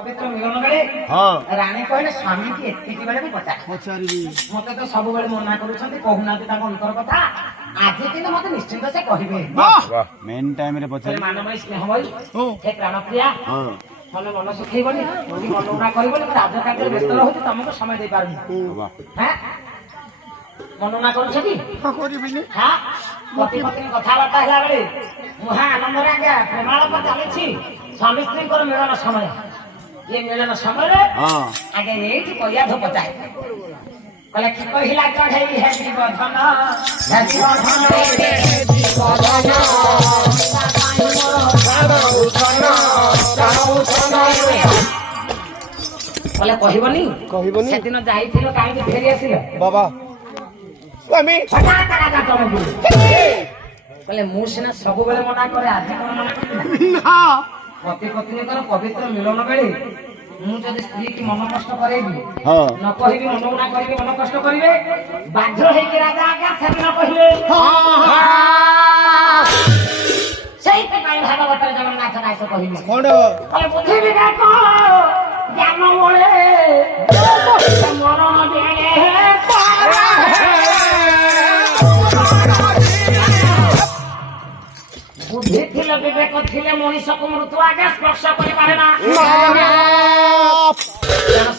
ପବିତ୍ର ମିଳନ ବେଳେ ରାଣୀ କହିଲେ ସ୍ୱାମୀ କି ଏତିକି ବେଳେ ବି ପଚାରିବି। ମତେ ତ ସବୁବେଳେ ମନା କରୁଛନ୍ତି, କହୁନାହାନ୍ତି ତାଙ୍କ ଅନ୍ତର କଥା। ଆଜି କିନ୍ତୁ ମତେ ନିଶ୍ଚିନ୍ତ ସେ କହିବେ। ମେନ୍ ଟାଇମରେ ପଚାରି ମାନମୟୀ ସ୍ନେହମୟୀ ହେ ପ୍ରାଣପ୍ରିୟା, ମନେ ମନ ସୁଖେଇବନି, ମନ ଉଣା କରିବନି। ମୁଁ ରାଜକାର୍ଯ୍ୟରେ ବ୍ୟସ୍ତ ରହୁଛି, ତମକୁ ସମୟ ଦେଇପାରୁନି। ମନ ଉଣା କରୁଛ କି? ପତି ପତ୍ନୀ କଥାବାର୍ତ୍ତା ହେଲା ବେଳେ ମହା ଆନନ୍ଦରେ ଆଜ୍ଞା ପ୍ରେମାଳପ ଚାଲିଛି। ସ୍ୱାମୀ ସ୍ତ୍ରୀଙ୍କର ମିଳନ ସମୟ। ଏ ମିଳନ ସମୟରେ ଆଜ୍ଞା ଏଇଠି କହିବା ଧୋପଚାଏ କହିଲେ କି କହିଲା ଚଢେଇ ହେ ଜୀବଧନ କହିଲେ କହିବନି ସେଦିନ ଯାଇଥିଲ କାହିଁକି ଫେରି ଆସିଲ ବାବା ସ୍ୱାମୀ? କହିଲେ ମୁଁ ସିନା ସବୁବେଳେ ମନା କରେ, ଆଜି କଣ ମନା କରିବି? ପତି ପତ୍ନୀଙ୍କର ପବିତ୍ର ମିଳନ ବେଳେ ମୁଁ ଯଦି ସ୍ତ୍ରୀ କି ମନ କଷ୍ଟ କରେଇବି, ନ କହିବି, ମନ ଉଣା କରିବି, ମନ କଷ୍ଟ କରିବେ, ବାଧ୍ୟ ହେଇକି ରାଜା ଆଜ୍ଞା ସେଦିନ କହିଲେ। ସେଇଥିପାଇଁ ଭାଗବତରେ ଜଗନ୍ନାଥ ଦାସ କହିଲେ ବୁଝିବି ଦେଖ ଜ୍ଞାନ ବଳେ ମରଣ ବେଳେ ବୁଦ୍ଧି ଥିଲେ ବିବେକ ଥିଲେ ମଣିଷକୁ ମୃତ୍ୟୁ ଆଗେ ସ୍ପର୍ଶ କରିପାରେ ନା।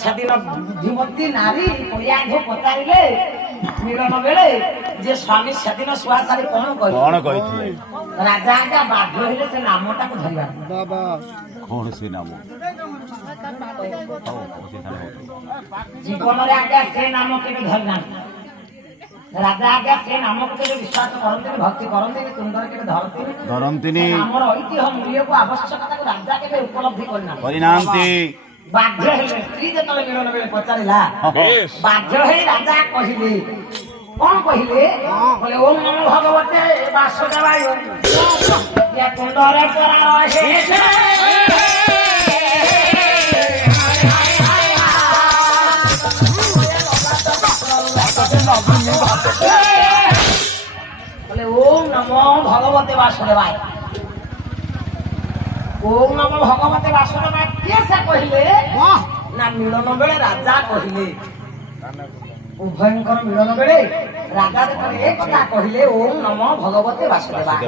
ସେଦିନ ବୁଦ୍ଧିମତୀ ନାରୀ ପଡ଼ିଆଙ୍କୁ ପଚାରିଲେ ମିଳନ ବେଳେ ଯେ ସ୍ୱାମୀ ସେଦିନ ସୁହାସାରୀ କଣ କହିଥିଲେ? ରାଜା ଆଜ୍ଞା ବାଧ୍ୟ ହେଲେ ସେ ନାମଟାକୁ ଧରିବା। କଣ ସେ ନାମ? ଜୀବନରେ ଆଜ୍ଞା ସେ ନାମ କେବେ ଧରିନାହାନ୍ତି। ରାଜା ଆଜ୍ଞା ସେ ନାମକୁ କେବେ ବିଶ୍ୱାସ କରନ୍ତିନି, ଭକ୍ତି କରନ୍ତିନି, ତୁଣ୍ଡରେ କେବେ ଧରନ୍ତିନି। ଆମର ଐତିହ୍ୟ ମୂଲ୍ୟକୁ ଆବଶ୍ୟକତାକୁ ରାଜା କେବେ ଉପଲବ୍ଧି କରିନାହାନ୍ତି। ବାଧ୍ୟ ହେଲେ ସ୍ତ୍ରୀ ଯେତେବେଳେ ମିଳନ ବେଳେ ପଚାରିଲା, ବାଧ୍ୟ ହେଇ ରାଜା କହିଲେ କଣ କହିଲେ? କହିଲେ ଓಂ ନମୋ ଭଗବତେ ବାସୁଦେବାୟ କୁଣ୍ଡରେ বলে ওম নমো ভগবতে বাসুদেবায়। ওম নমো ভগবতে বাসুদেবায় কে সে কহিলে না মিলন বেড়ে রাজা কহিলে। উভয়ঙ্কর মিলন বেড়ে রাজা যেতবে এ কথা কহিলে ওম নমো ভগবতে বাসুদেবায়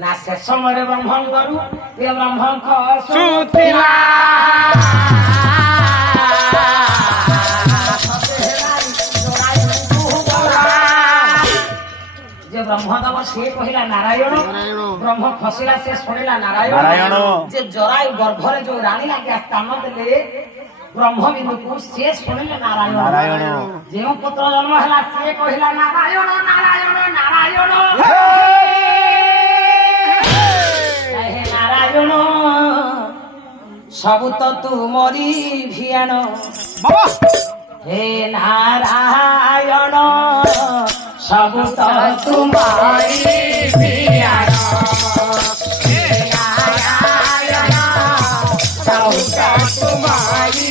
না সে সময় ব্রহ্মঙ্করু এ ব্রহ্মঙ্ক সুতিলা যে ব্রহ্মদেব সে কহিলা নারায়ণ, ব্রহ্ম খসিলা সে শুনিলা নারায়ণ। যে জরায়ু গর্ভরে যে রানী লাগে স্থান দেলে ব্রহ্মবিন্দুକୁ সে শুনিলে নারায়ণ। যে পুত্র জন্ম ହେଲା সে কহিলা নারায়ণ নারায়ণ নারায়ণ। হে নারায়ণ ସବୁ ତ ତୁମରି ଭିଆଣ, হে নারায়ণ ସବୁ ତ ତୁମରି ଭିଆଣ, হে ନାରାୟଣ ସବୁ ତ ତୁମରି